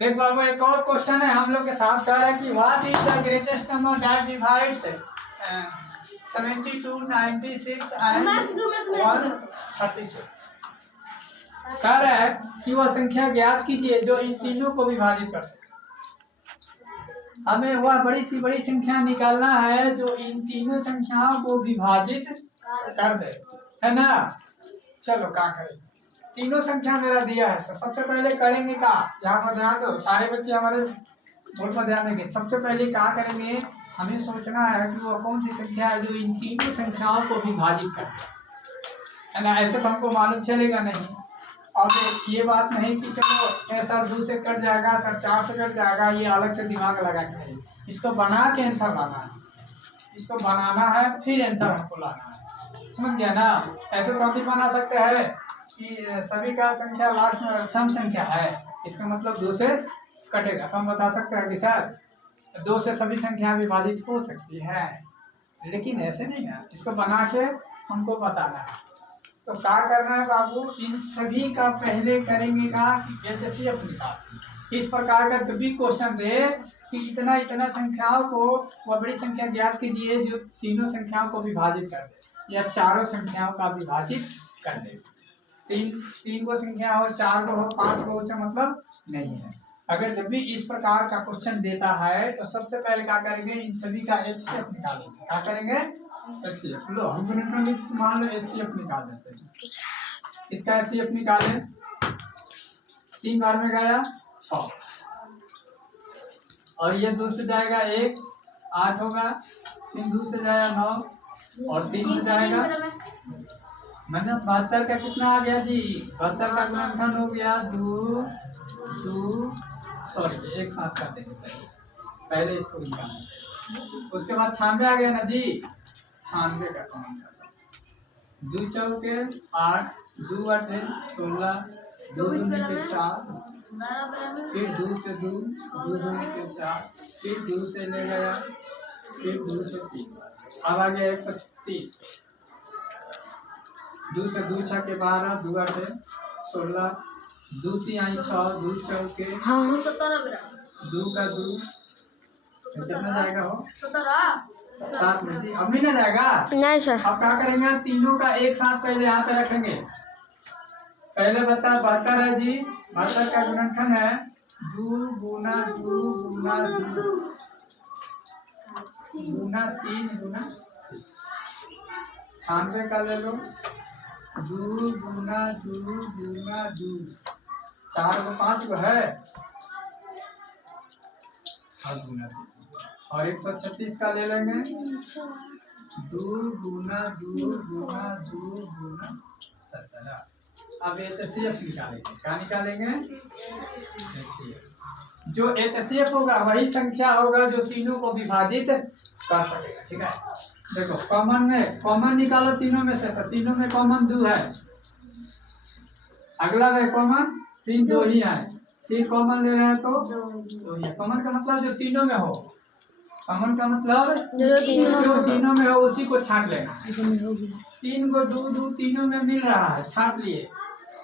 देख बाबू एक और क्वेश्चन है हम लोग के साथ कह रहा है कि what is the greatest number that divides 72, 96 and 136। कह रहा है कि वह संख्या ज्ञात कीजिए जो इन तीनों को विभाजित कर सके। हमें वह बड़ी संख्या निकालना है जो इन तीनों संख्याओं को विभाजित कर दे, है ना। चलो क्या करें, तीनों संख्या मेरा दिया है तो सबसे पहले करेंगे क्या, यहाँ पर ध्यान दो सारे बच्चे हमारे बोर्ड पर ध्यान देंगे। सबसे पहले क्या करेंगे, हमें सोचना है कि वो कौन सी संख्या है जो इन तीनों संख्याओं को विभाजित कर दे, है ना। ऐसे तो हमको मालूम चलेगा नहीं। अब ये बात नहीं कि चलो सर 2 से कट जाएगा, सर 4 से कट जाएगा, ये अलग से दिमाग लगा के नहीं, इसको बना के आंसर लाना है, इसको बनाना है फिर आंसर हमको लाना है, समझ गया ना। ऐसे तो हम भी बना सकते हैं कि सभी का संख्या लास्ट में सम संख्या है, इसका मतलब 2 से कटेगा, तो हम बता सकते हैं कि सर 2 से सभी संख्या विभाजित हो सकती है, लेकिन ऐसे नहीं ना, इसको बना के हमको बताना है। तो क्या करना है बाबू, इन सभी का पहले करेंगे का एचसीएफ निकाल। इस प्रकार का जब भी क्वेश्चन दे कि इतना इतना संख्याओं को वह बड़ी संख्या ज्ञात कीजिए जो तीनों संख्याओं को विभाजित कर दे या चारों संख्याओं का विभाजित कर दे। तीन को संख्या हो, 4 को हो, 5 को, उससे मतलब नहीं है। अगर जब भी इस प्रकार का क्वेश्चन देता है तो सबसे पहले क्या करेंगे, इन सभी का एचसीएफ निकालेंगे। क्या करेंगे, एचसीएफ। लो हम मान लो एचसीएफ निकाल देते हैं। इसका एचसीएफ निकालें, 3 बार में गया 6 और ये 2 से जाएगा 1, 8 होगा, फिर 2 से जाएगा 9 और 3 से जाएगा मैंने 72 का कितना आ गया जी, 72 का गुणनखंड हो गया 2, सॉरी एक साथ कर देंगे पहले इसको निकालना। उसके बाद 96 आ गया ना जी, 96 का कौन सा, 2 चौके 8, 2 8 16, 2 दूनी के 4, फिर 2 से 2, 2 दूनी के 4, फिर 2 से ले गया, फिर 2 से 3, अब आ गया 136। 2 से 2 6 के 12, 2 8 16, 2 3 6, 2 चौके 2 का 2 कितना जाएगा हो 7 में जी। अब नहीं ना जाएगा, नहीं सर। अब क्या करेंगे, तीनों का एक साथ पहले यहाँ पे रखेंगे। पहले बता 72 है जी, 72 का गुणनखंड है 2 गुना 2 गुना 2 गुना 3 गुना 96 का ले लो 2 गुना 2 गुना 2, 4 को 5 को है और 136 का ले लेंगे 2 गुना 2 गुना 2 गुना 17। अब एचसीएफ निकालेंगे, क्या निकालेंगे, जो एचसीएफ होगा वही संख्या होगा जो तीनों को विभाजित कर सकेगा, ठीक है। देखो कॉमन में कॉमन निकालो तीनों में से, तो तीनों में कॉमन 2 है, अगला में कॉमन 3 2 ही है, फिर कॉमन ले रहे हैं तो 2 ही है। कॉमन का मतलब जो तीनों में हो, कॉमन का मतलब जो तीनों में हो उसी को छांट लेना। 3 को 2 2 तीनों में मिल रहा है, छांट लिए।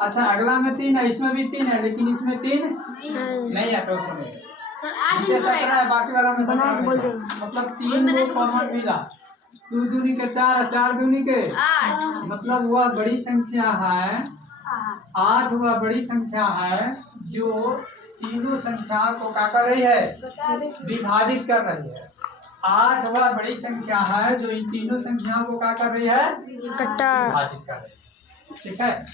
अच्छा अगला में 3 है, इसमें भी 3 है, लेकिन इसमें 3 नहीं है तो उसको नहीं नीचे 17 है, बाकी वाला में 17 मतलब 3 को कॉमन मिला। 2 दूनी के 4, 4 दूनी के 8, मतलब वह बड़ी संख्या है 8, वह बड़ी संख्या है जो तीनों संख्याओं को क्या कर रही है, विभाजित कर रही है। 8 वह बड़ी संख्या है जो इन तीनों संख्याओं को क्या कर रही है, विभाजित कर रही है, ठीक है।